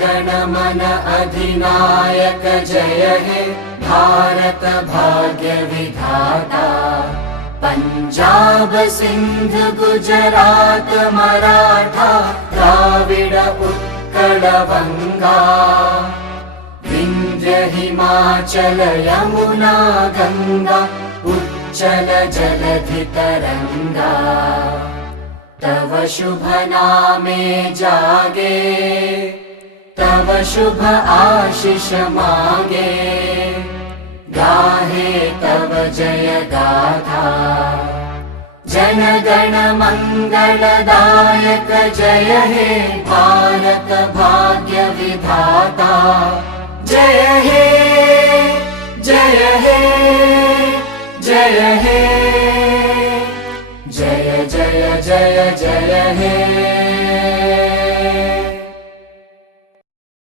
गण मन अधिनायक जय हे भारत भाग्य विधाता। पंजाब सिंध गुजरात मराठा द्राविड उत्कल बंगा। विंध्य हिमाचल यमुना गंगा उच्चल जलधि तरंगा। तव शुभ नामे जागे तव शुभ आशीष मागे। गाहे तव जय गाथा जन गण मंगलदायक जय हे भारत भाग्य विधाता। जय हे जय हे जय हे जय जय जय जय हे।